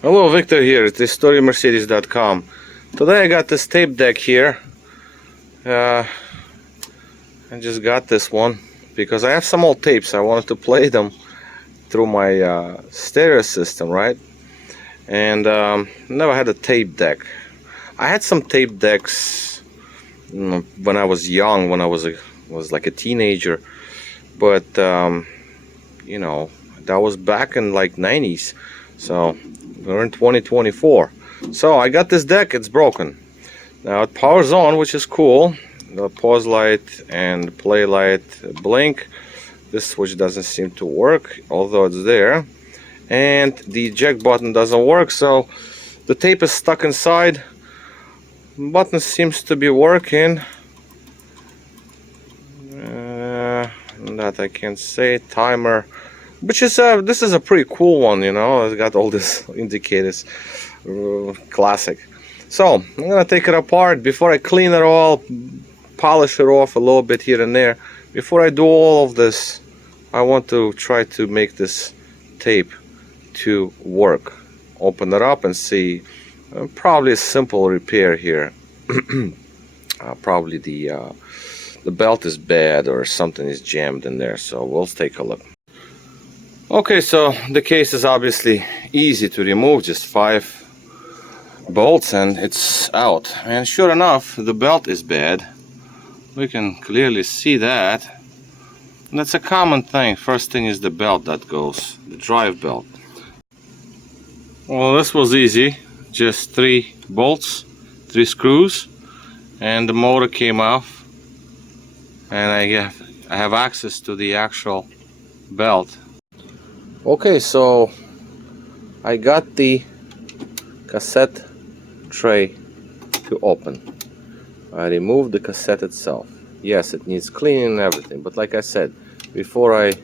Hello, Victor here at StoryMercedes.com. Today I got this tape deck here. I just got this one because I have some old tapes. I wanted to play them through my stereo system, right? And never had a tape deck. I had some tape decks when I was young, when I was like a teenager, but you know, that was back in like 90s. So we're in 2024. So I got this deck. It's broken. Now it powers on, which is cool. The pause light and play light blink. This switch doesn't seem to work, although it's there. And the eject button doesn't work, so the tape is stuck inside. Button seems to be working. That I can't say. Timer, which is this is a pretty cool one, you know. It's got all these indicators. Classic. So I'm gonna take it apart before I clean it all, polish it off a little bit here and there. Before I do all of this, I want to try to make this tape to work. Open it up and see. Probably a simple repair here. Probably the belt is bad or something is jammed in there, so we'll take a look. Okay, so the case is obviously easy to remove, just 5 bolts and it's out. And sure enough, the belt is bad. We can clearly see that. And that's a common thing. First thing is the belt that goes, the drive belt. Well, this was easy. Just 3 bolts, 3 screws, and the motor came off. And I have access to the actual belt. Okay, so I got the cassette tray to open. I removed the cassette itself. Yes, it needs cleaning and everything, but like I said, before I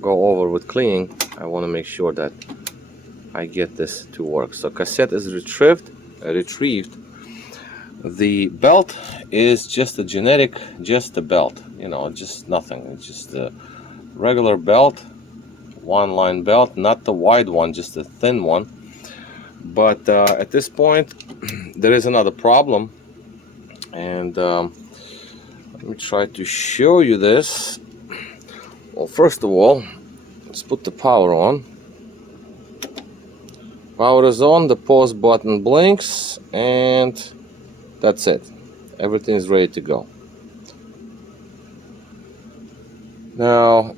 go over with cleaning, I want to make sure that I get this to work. So cassette is retrieved. The belt is just a generic, just a belt, you know, just nothing. It's just a regular belt, one line belt, not the wide one, just a thin one. But at this point there is another problem, and let me try to show you this. Well, first of all, let's put the power on. Power is on, the pause button blinks, and that's it. Everything is ready to go. Now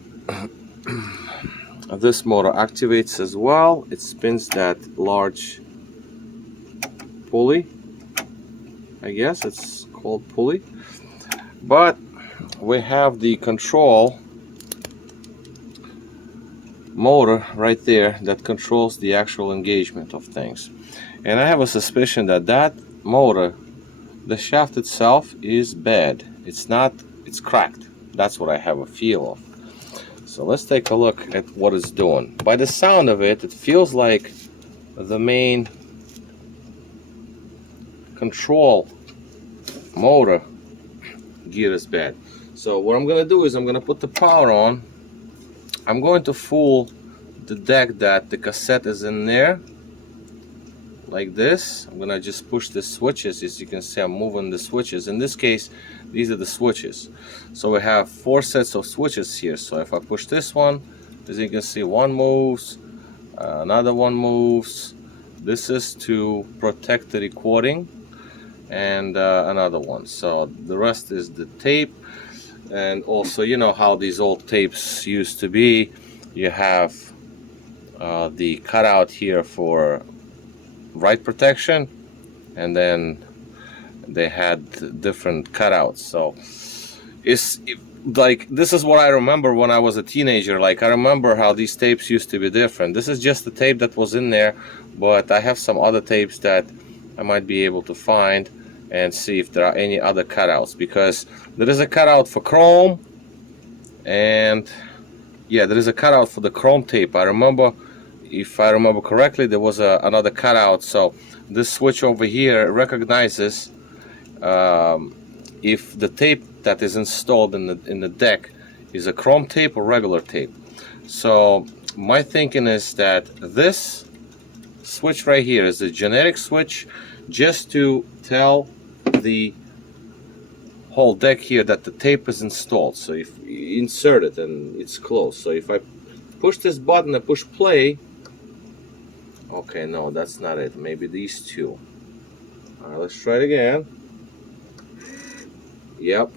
this motor activates as well. It spins that large pulley. I guess it's called pulley. But we have the control motor right there that controls the actual engagement of things. And I have a suspicion that that motor, the shaft itself is bad. It's cracked. That's what I have a feel of. So let's take a look at what it's doing. By the sound of it, it feels like the main control motor gear is bad. So what I'm gonna do is I'm gonna put the power on. I'm going to fool the deck that the cassette is in there like this. I'm gonna just push the switches. As you can see, I'm moving the switches. In this case, these are the switches. So we have 4 sets of switches here. So if I push this one, as you can see, one moves, another one moves. This is to protect the recording, and another one. So the rest is the tape. And also, you know how these old tapes used to be. You have the cutout here for write protection, and then they had different cutouts. So it's like, this is what I remember when I was a teenager. Like, I remember how these tapes used to be different. This is just the tape that was in there, but I have some other tapes that I might be able to find and see if there are any other cutouts, because there is a cutout for chrome, and yeah, there is a cutout for the chrome tape. I remember, if I remember correctly, there was another cutout. So this switch over here recognizes if the tape that is installed in the deck is a chrome tape or regular tape. So my thinking is that this switch right here is a generic switch just to tell the whole deck here that the tape is installed. So if you insert it and it's closed, so if I push this button and push play, okay, no, that's not it, maybe these two. All right, let's try it again. Yep.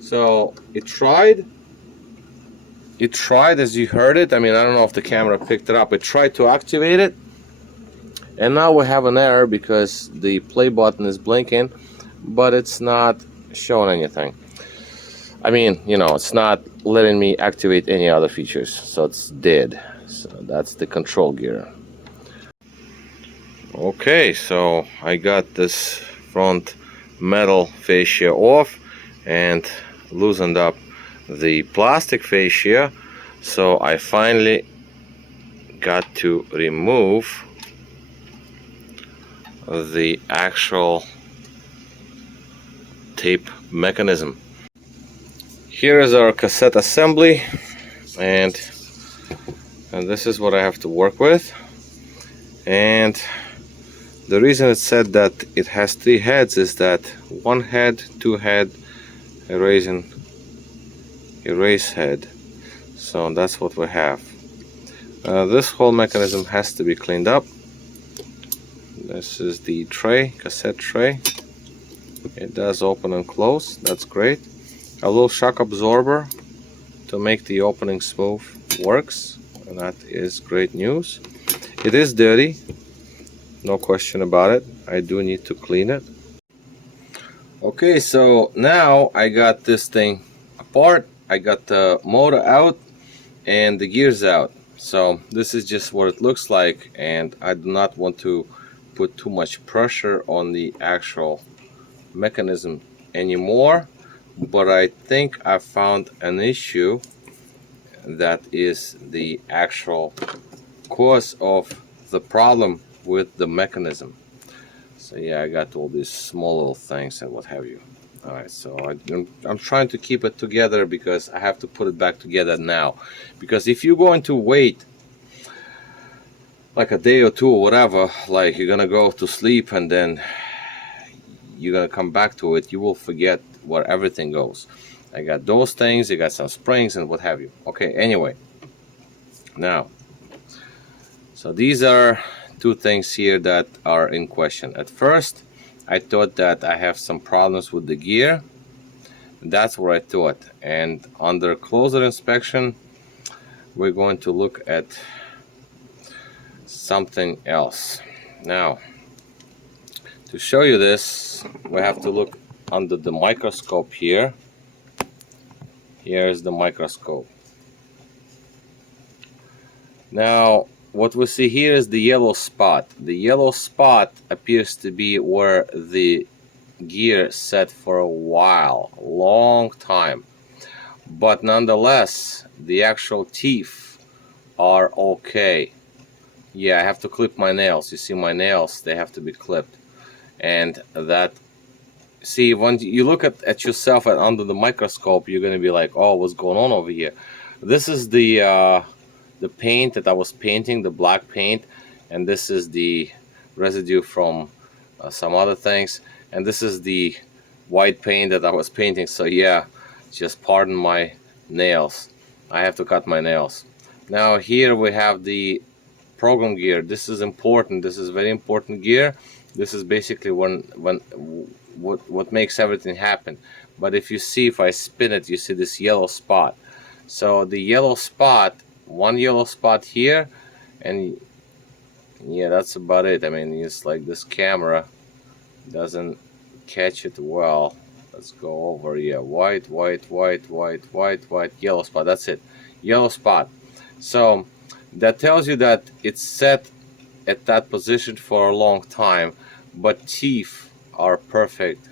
So it tried as you heard it. I mean, I don't know if the camera picked it up. It tried to activate it, and now we have an error because the play button is blinking, but it's not showing anything. I mean, you know, it's not letting me activate any other features, so it's dead. So that's the control gear. Okay, so I got this front metal fascia off and loosened up the plastic fascia, so I finally got to remove the actual tape mechanism. Here is our cassette assembly, and this is what I have to work with. And the reason it said that it has 3 heads is that 1 head, 2 head, erase head. So that's what we have. This whole mechanism has to be cleaned up. This is the tray, cassette tray. It does open and close, that's great. A little shock absorber to make the opening smooth works, and that is great news. It is dirty, no question about it. I do need to clean it. Okay, so now I got this thing apart. I got the motor out and the gears out. So this is just what it looks like, and I do not want to put too much pressure on the actual mechanism anymore, but I think I found an issue that is the actual cause of the problem with the mechanism. So yeah, I got all these small little things and what have you. Alright, so I'm trying to keep it together because I have to put it back together now. Because if you're going to wait like a day or two or whatever, like you're gonna go to sleep and then you're gonna come back to it, you will forget where everything goes. I got those things, I got some springs and what have you. Okay, anyway, now, so these are 2 things here that are in question. At first I thought that I have some problems with the gear. That's what I thought, and under closer inspection we're going to look at something else. Now, to show you this, we have to look under the microscope here. Here's the microscope. Now, what we see here is the yellow spot. The yellow spot appears to be where the gear sat for a while, long time. But nonetheless, the actual teeth are okay. Yeah, I have to clip my nails. You see my nails, they have to be clipped. And that, see, when you look at yourself under the microscope, you're gonna be like, oh, what's going on over here? This is the paint that I was painting, the black paint, and this is the residue from some other things, and this is the white paint that I was painting. So yeah, just pardon my nails, I have to cut my nails. Now here we have the program gear. This is important, this is very important gear. This is basically what makes everything happen. But if you see, if I spin it, you see this yellow spot. So the yellow spot, one yellow spot here, and yeah, that's about it. I mean, it's like this camera doesn't catch it well. Let's go over here. White, white, white, white, white, white, yellow spot. That's it, yellow spot. So that tells you that it's set at that position for a long time, but teeth are perfect.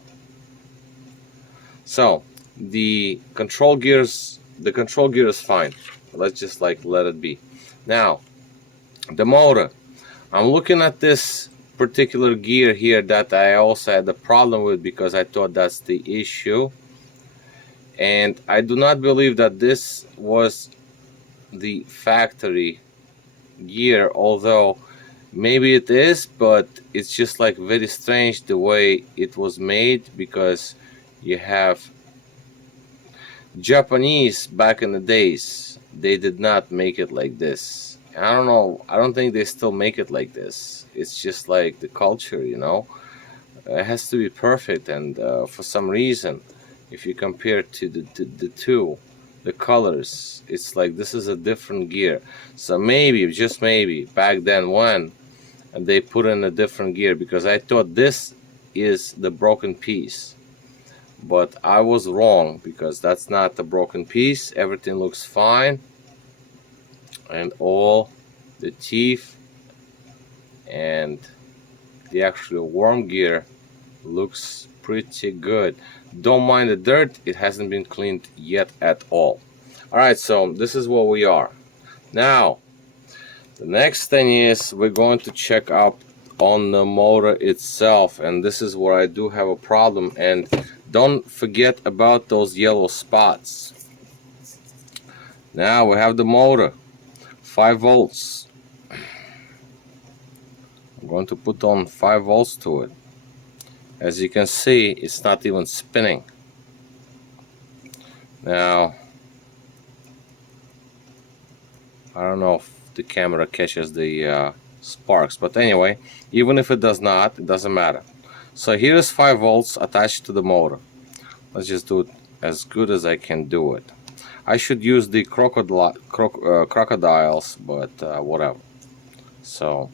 So the control gear is fine. Let's just like let it be. Now the motor, I'm looking at this particular gear here that I also had a problem with because I thought that's the issue, and I do not believe that this was the factory gear, although maybe it is, but it's just like very strange the way it was made, because you have Japanese back in the days, they did not make it like this. I don't know, I don't think they still make it like this. It's just like the culture, you know. It has to be perfect, and for some reason, if you compare to the two, the colors, it's like this is a different gear. So maybe, just maybe, back then when they put in a different gear, because I thought this is the broken piece. But I was wrong, because that's not the broken piece. Everything looks fine, and all the teeth and the actual worm gear looks pretty good. Don't mind the dirt, it hasn't been cleaned yet at all. Alright, so this is what we are. Now, the next thing is we're going to check out on the motor itself, and this is where I do have a problem. And don't forget about those yellow spots. Now we have the motor, 5 volts. I'm going to put on 5 volts to it. As you can see, it's not even spinning. Now, I don't know if the camera catches the sparks, but anyway, even if it does not, it doesn't matter. So here's 5 volts attached to the motor. Let's just do it as good as I can do it. I should use the crocodiles, but whatever. So,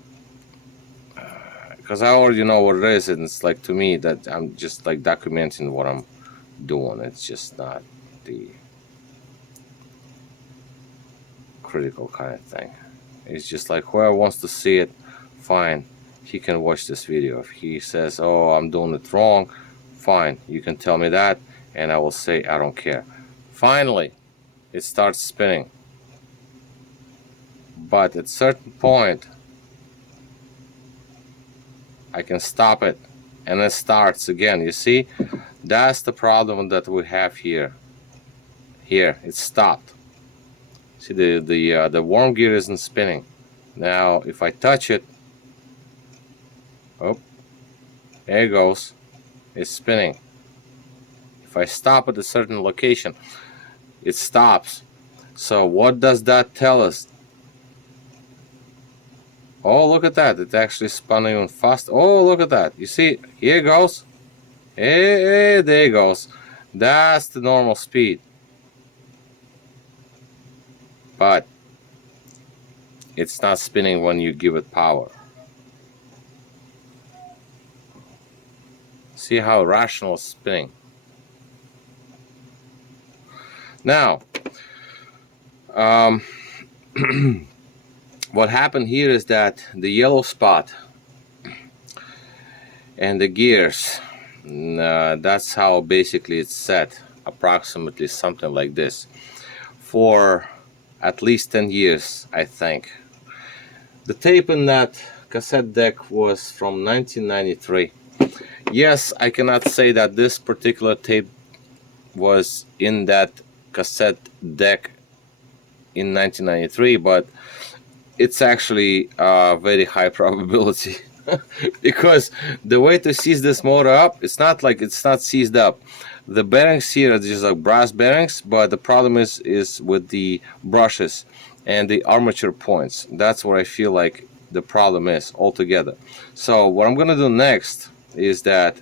because I already know what it is, and it's like, to me, that I'm just like documenting what I'm doing. It's just not the critical kind of thing. It's just like, whoever wants to see it, fine, he can watch this video. If he says, oh, I'm doing it wrong, fine, you can tell me that, and I will say I don't care. Finally, it starts spinning, but at a certain point I can stop it, and it starts again. You see, that's the problem that we have here. Here, it stopped. See, the worm gear isn't spinning. Now, if I touch it, oh, there it goes. It's spinning. If I stop at a certain location, it stops. So what does that tell us? Oh, look at that. It actually spun even fast. Oh, look at that. You see, here it goes. Hey, there it goes. That's the normal speed. But it's not spinning when you give it power. See how rational it's spinning. Now, what happened here is that the yellow spot and the gears, that's how basically it's set, approximately something like this, for at least 10 years, I think. The tape in that cassette deck was from 1993. Yes, I cannot say that this particular tape was in that cassette deck in 1993, but it's actually a very high probability. Because the way to seize this motor up, it's not seized up. The bearings here are just like brass bearings, but the problem is with the brushes and the armature points. That's where I feel like the problem is altogether. So what I'm gonna do next is that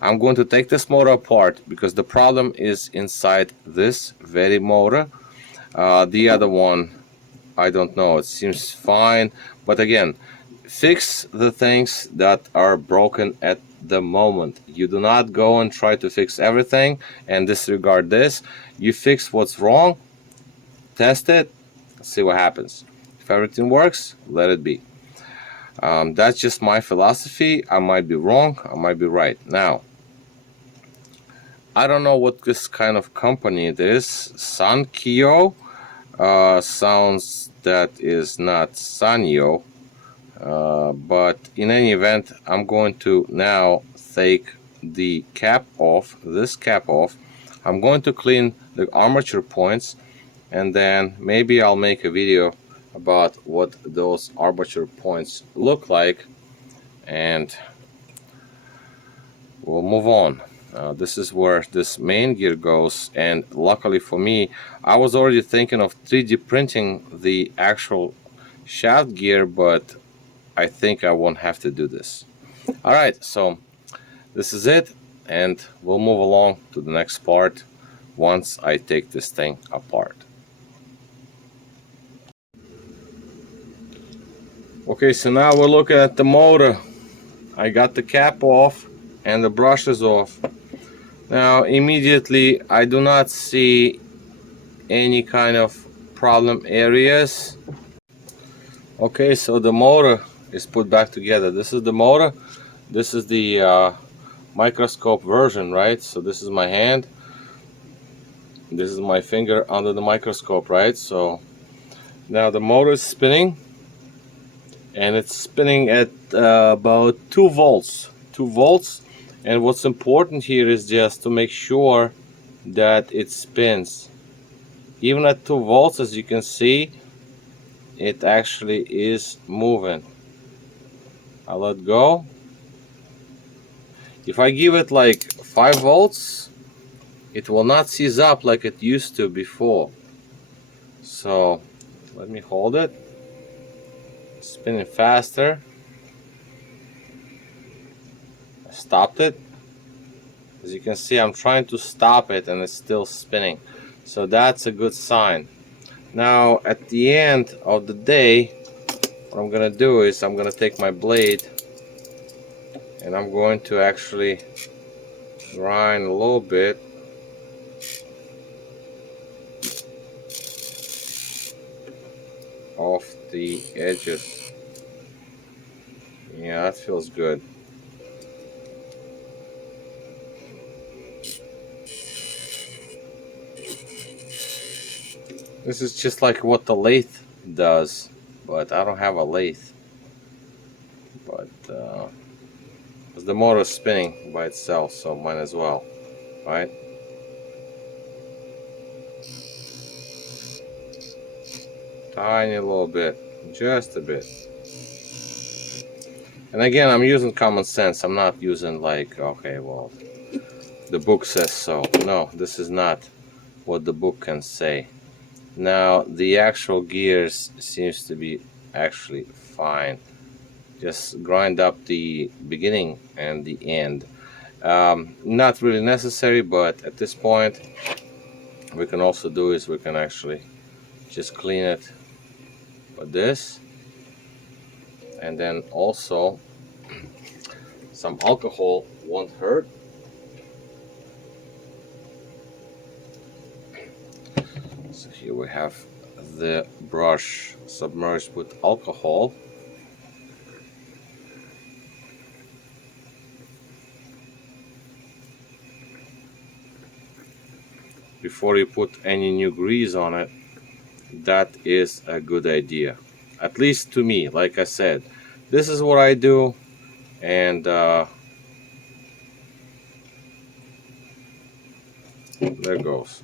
I'm going to take this motor apart, because the problem is inside this very motor. The other one, I don't know, it seems fine. But again, fix the things that are broken at the moment. You do not go and try to fix everything and disregard this. You fix what's wrong, test it, see what happens. If everything works, let it be. That's just my philosophy. I might be wrong, I might be right. Now, I don't know what this kind of company it is. Onkyo sounds that is not Sanyo. But in any event, I'm going to now take the cap off, this cap off. I'm going to clean the armature points, and then maybe I'll make a video about what those armature points look like, and we'll move on. This is where this main gear goes, and luckily for me, I was already thinking of 3D printing the actual shaft gear, but I think I won't have to do this. Alright, so this is it, and we'll move along to the next part once I take this thing apart. Okay, so now we're looking at the motor. I got the cap off and the brushes off. Now immediately I do not see any kind of problem areas. Okay, so the motor is put back together. This is the motor. This is the microscope version, right? So this is my hand. This is my finger under the microscope, right? So now the motor is spinning, and it's spinning at about 2 volts. 2 volts. And what's important here is just to make sure that it spins. Even at 2 volts, as you can see, it actually is moving. I'll let go. If I give it like 5 volts, it will not seize up like it used to before. So let me hold it. It's spinning faster. I stopped it. As you can see, I'm trying to stop it and it's still spinning. So that's a good sign. Now at the end of the day, what I'm gonna do is I'm gonna take my blade and I'm going to actually grind a little bit off the edges. Yeah, that feels good. This is just like what the lathe does, but I don't have a lathe. But the motor is spinning by itself, so might as well, right? Tiny little bit, just a bit. And again, I'm using common sense. I'm not using like, okay, well, the book says so. No, this is not what the book can say. Now the actual gears seems to be actually fine. Just grind up the beginning and the end. Not really necessary, but at this point we can also do is we can actually just clean it with this, and then also some alcohol won't hurt. So here we have the brush submerged with alcohol. Before you put any new grease on it, that is a good idea. At least to me, like I said, this is what I do, and there goes.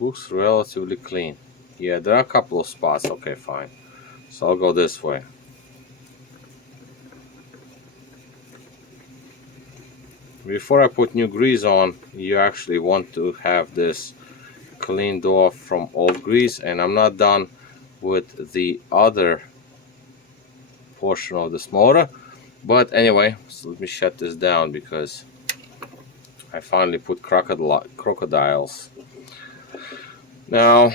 Looks relatively clean. Yeah, there are a couple of spots. Okay, fine. So I'll go this way. Before I put new grease on, you actually want to have this cleaned off from old grease, and I'm not done with the other portion of this motor. But anyway, so let me shut this down because I finally put crocodiles. Now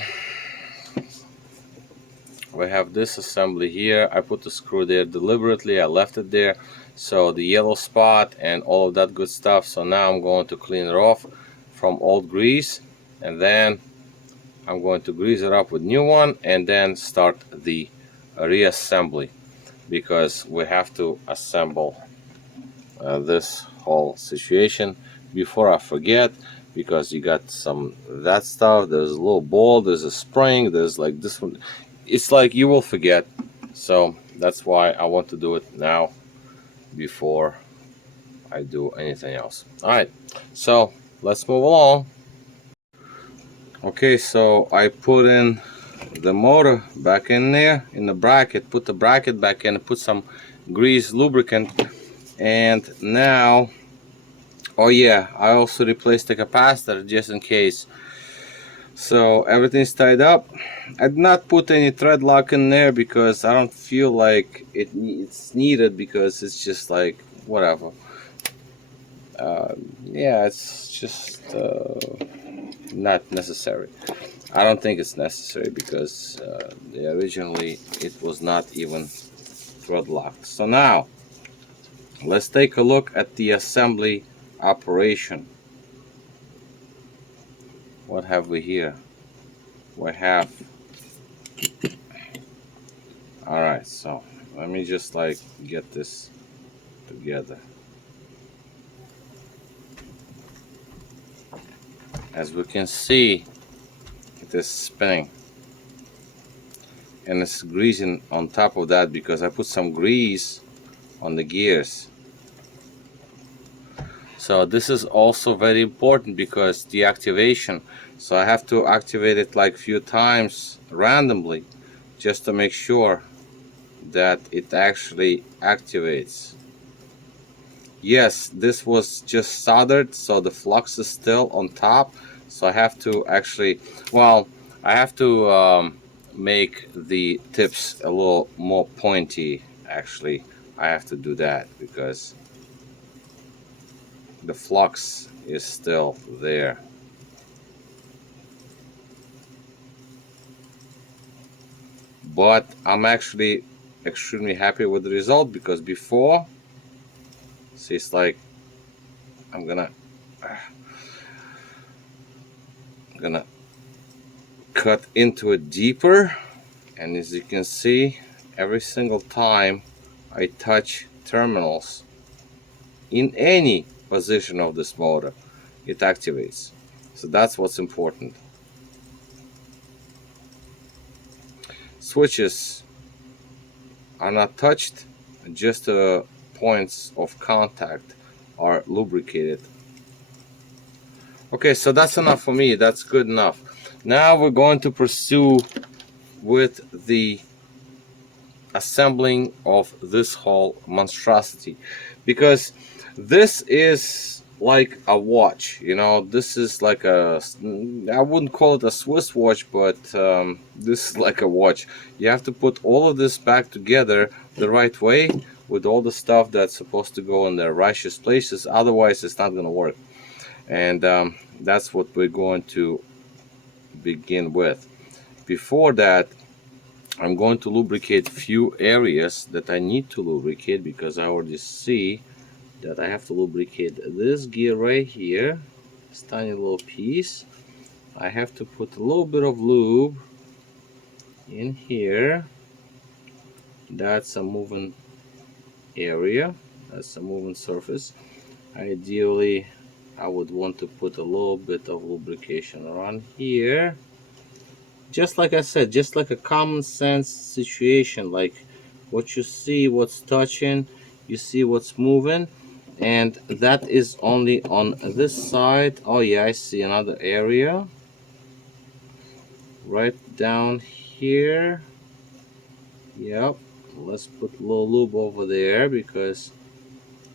we have this assembly here. I put the screw there deliberately. I left it there, so the yellow spot and all of that good stuff. So now I'm going to clean it off from old grease, and then I'm going to grease it up with new one, and then start the reassembly, because we have to assemble this whole situation before I forget, because you got some that stuff, there's a little ball, there's a spring, there's like this one. It's like you will forget, so that's why I want to do it now before I do anything else. All right, so let's move along. Okay, so I put in the motor back in there in the bracket, put the bracket back in, put some grease lubricant, and now, oh yeah, I also replaced the capacitor just in case. So everything's tied up. I did not put any thread lock in there because I don't feel like it's needed, because it's just like whatever. Yeah, it's just not necessary. I don't think it's necessary because originally it was not even thread locked. So now let's take a look at the assembly operation. What have we here? We have, all right, so let me just like get this together. As we can see, it is spinning, and it's greasing on top of that because I put some grease on the gears. So this is also very important because the activation, so I have to activate it like a few times randomly just to make sure that it actually activates. Yes, this was just soldered, so the flux is still on top, so I have to actually, well, I have to make the tips a little more pointy. Actually, I have to do that because the flux is still there. But I'm actually extremely happy with the result because before, see, it's like I'm gonna cut into it deeper, and as you can see, every single time I touch terminals in any position of this motor, it activates. So that's what's important. Switches are not touched, just the points of contact are lubricated. Okay, so that's enough for me. That's good enough. Now we're going to pursue with the assembling of this whole monstrosity, because this is like a watch, you know. This is like a, I wouldn't call it a Swiss watch, but this is like a watch. You have to put all of this back together the right way with all the stuff that's supposed to go in their righteous places, otherwise it's not going to work. And that's what we're going to begin with. Before that, I'm going to lubricate few areas that I need to lubricate, because I already see that I have to lubricate this gear right here, this tiny little piece. I have to put a little bit of lube in here. That's a moving area, that's a moving surface. Ideally, I would want to put a little bit of lubrication around here. Just like I said, just like a common sense situation, like what you see, what's touching, you see what's moving, and that is only on this side. Oh yeah, I see another area right down here. Yep, let's put a little lube over there, because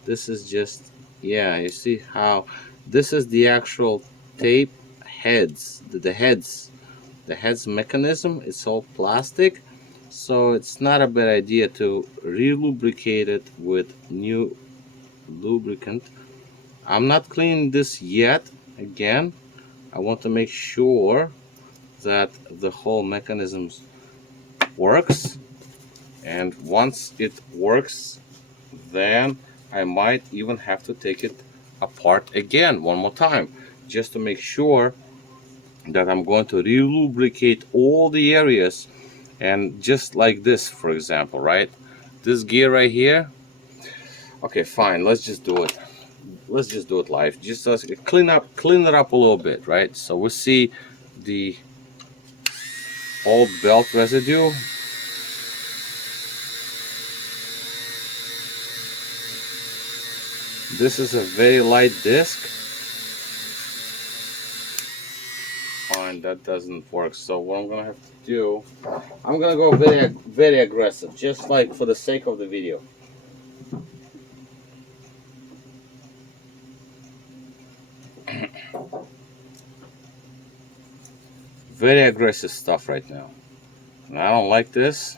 this is just, yeah, you see how this is the actual tape heads, the heads. The head's mechanism, it's all plastic, so it's not a bad idea to re-lubricate it with new lubricant. I'm not cleaning this yet. Again, I want to make sure that the whole mechanism works, and once it works, then I might even have to take it apart again one more time, just to make sure that I'm going to re-lubricate all the areas. And just like this, for example, right, this gear right here, okay, fine, let's just do it, let's just do it live, just clean it up a little bit, right? So we see the old belt residue. This is a very light disc fine, that doesn't work. So what I'm gonna have to do, I'm gonna go very aggressive, just like for the sake of the video. Very aggressive stuff right now, and I don't like this.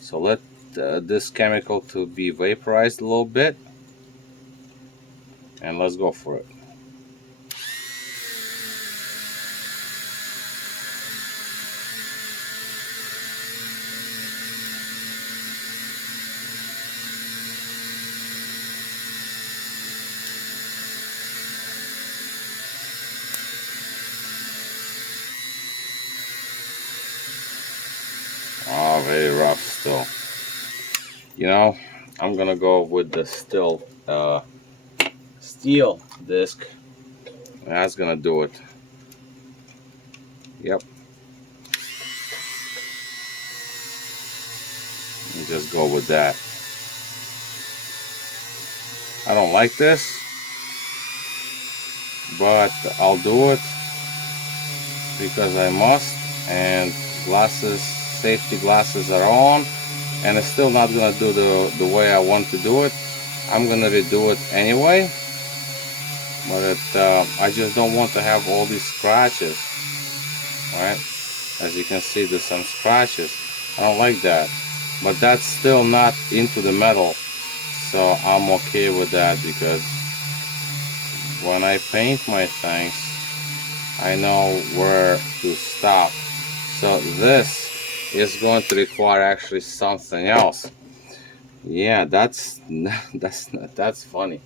So let this chemical to be vaporized a little bit, and let's go for it. Oh, very rough still. You know, I'm gonna go with the steel disc. That's gonna do it. Yep. Just go with that. I don't like this, but I'll do it because I must. And glasses, safety glasses are on, and it's still not gonna do the way I want to do it. I'm gonna redo it anyway, but I just don't want to have all these scratches. All right, as you can see, there's some scratches. I don't like that, but that's still not into the metal, so I'm okay with that, because when I paint my things, I know where to stop. So this is going to require actually something else. Yeah, that's funny.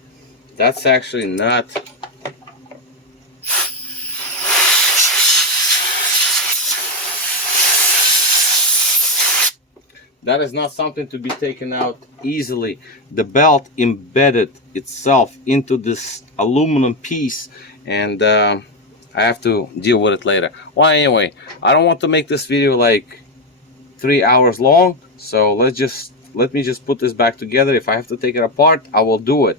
That's actually not. That is not something to be taken out easily. The belt embedded itself into this aluminum piece, and I have to deal with it later. Well, anyway, I don't want to make this video like 3 hours long, so let me just put this back together. If I have to take it apart, I will do it.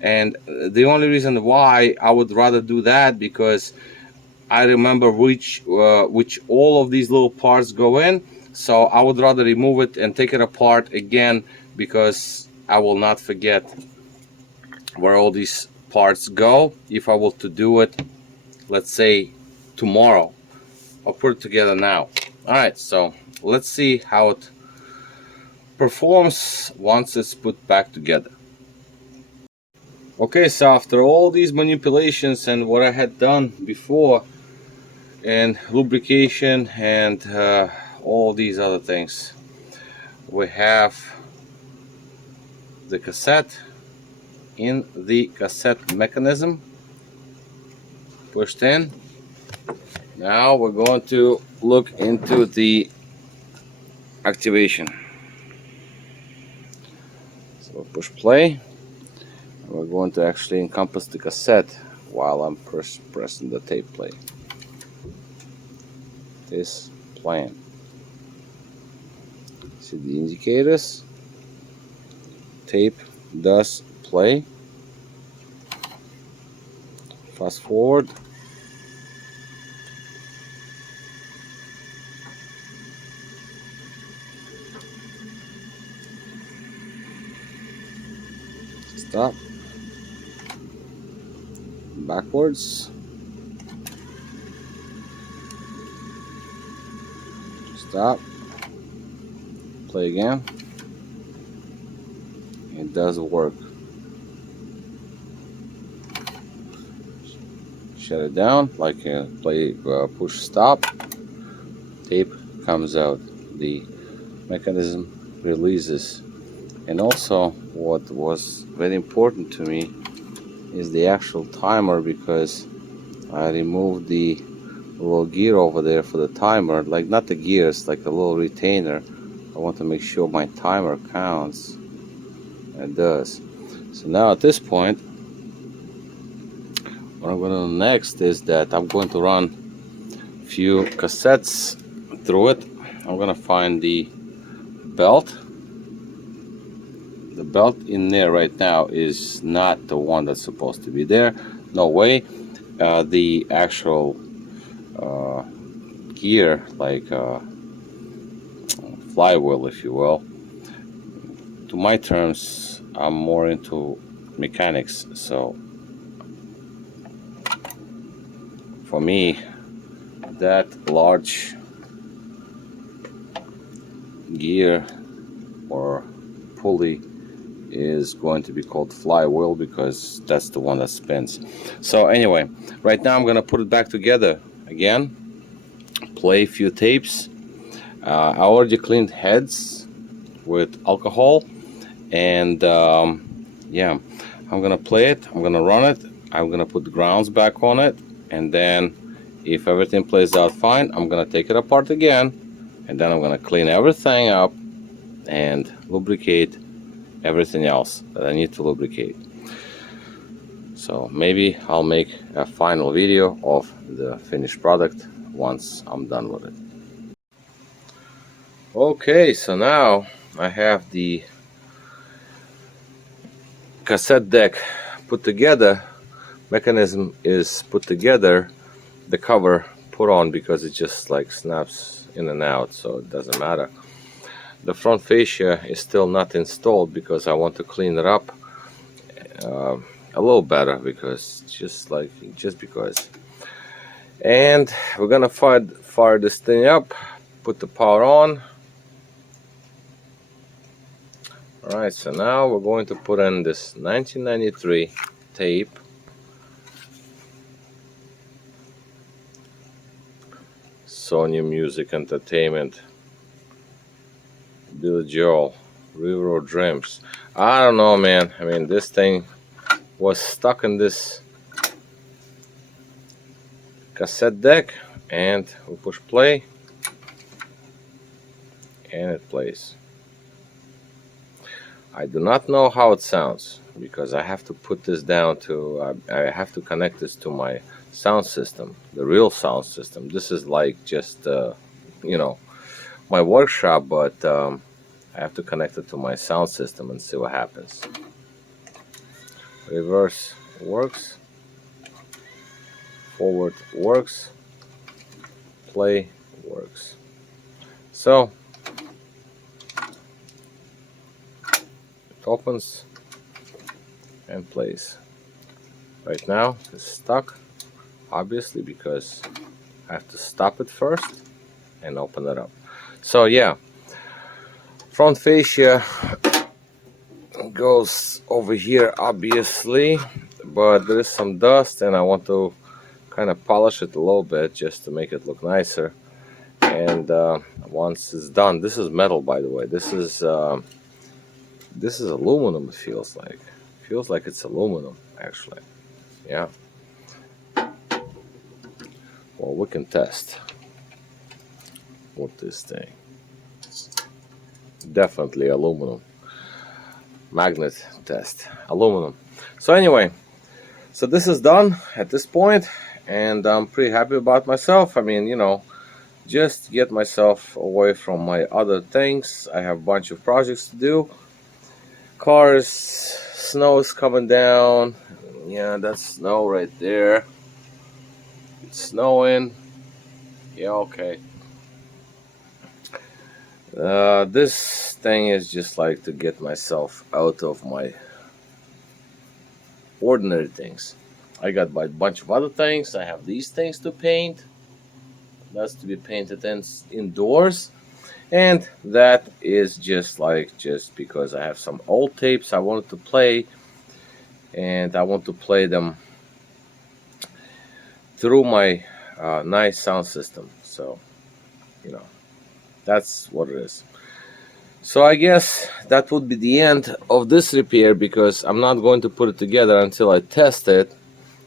And the only reason why I would rather do that, because I remember which all of these little parts go in. So I would rather remove it and take it apart again, because I will not forget where all these parts go if I were to do it, let's say tomorrow. I'll put it together now. All right, so let's see how it performs once it's put back together. Okay, so after all these manipulations and what I had done before, and lubrication and all these other things, we have the cassette in the cassette mechanism pushed in. Now we're going to look into the activation. So we'll push play, and we're going to actually encompass the cassette while I'm pressing the tape play. This playing. See the indicators? Tape does play. Fast forward. Stop. Backwards. Stop. Play again. It does work. Shut it down, like play push stop. Tape comes out. The mechanism releases. And also, what was very important to me is the actual timer, because I removed the little gear over there for the timer, like not the gears, like a little retainer. I want to make sure my timer counts, and it does. So now at this point, what I'm going to do next is that I'm going to run a few cassettes through it. I'm going to find the belt. The belt in there right now is not the one that's supposed to be there. No way. The actual gear, like flywheel, if you will. To my terms, I'm more into mechanics, so for me, that large gear or pulley is going to be called flywheel because that's the one that spins. So anyway, right now I'm gonna put it back together again, play a few tapes. I already cleaned heads with alcohol, and yeah, I'm gonna play it, I'm gonna run it, I'm gonna put the grounds back on it, and then if everything plays out fine, I'm gonna take it apart again, and then I'm gonna clean everything up and lubricate everything else that I need to lubricate. So maybe I'll make a final video of the finished product once I'm done with it. Okay, so now I have the cassette deck put together, mechanism is put together, the cover put on because it just like snaps in and out, so it doesn't matter. The front fascia is still not installed because I want to clean it up a little better, because just because. And we're gonna fire this thing up, put the power on. Alright, so now we're going to put in this 1993 tape. Sony Music Entertainment, Billy Joel, River of Dreams. I don't know, man. I mean, this thing was stuck in this cassette deck, and we push play, and it plays. I do not know how it sounds because I have to put this down to, I have to connect this to my sound system, the real sound system. This is like just, you know, my workshop, but I have to connect it to my sound system and see what happens. Reverse works, forward works, play works. So it opens and plays. Right now it's stuck, obviously, because I have to stop it first and open it up. So yeah, front fascia goes over here, obviously, but there is some dust and I want to kind of polish it a little bit just to make it look nicer. And once it's done, this is metal, by the way. This is aluminum. It feels like it's aluminum, actually. Yeah. Well, we can test with this thing. Definitely aluminum. Magnet test, aluminum. So anyway, so this is done at this point, and I'm pretty happy about myself. I mean, you know, just get myself away from my other things. I have a bunch of projects to do. Cars, snow is coming down. Yeah, that's snow right there. It's snowing. Yeah, okay. This thing is just like to get myself out of my ordinary things. I got a bunch of other things. I have these things to paint. That's to be painted indoors. And that is just because I have some old tapes I wanted to play, and I want to play them through my nice sound system. So, you know, that's what it is. So I guess that would be the end of this repair, because I'm not going to put it together until I test it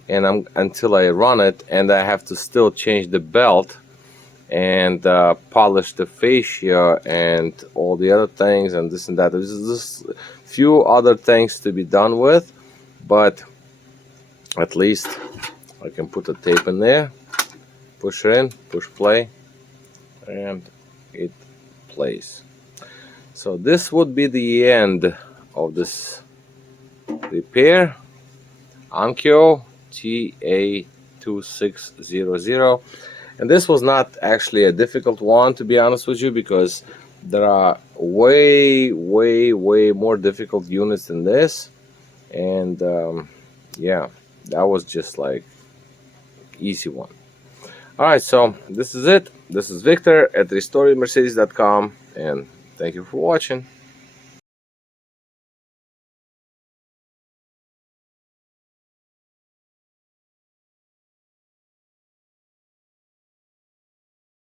and until I run it, and I have to still change the belt and polish the fascia and all the other things and this and that. There's just a few other things to be done with, but at least I can put the tape in there, push it in, push play, and it plays. So this would be the end of this repair. Onkyo TA2600. And this was not actually a difficult one, to be honest with you, because there are way more difficult units than this. And yeah, that was just like easy one. Alright, so this is it. This is Victor at restoredmercedes.com, and thank you for watching.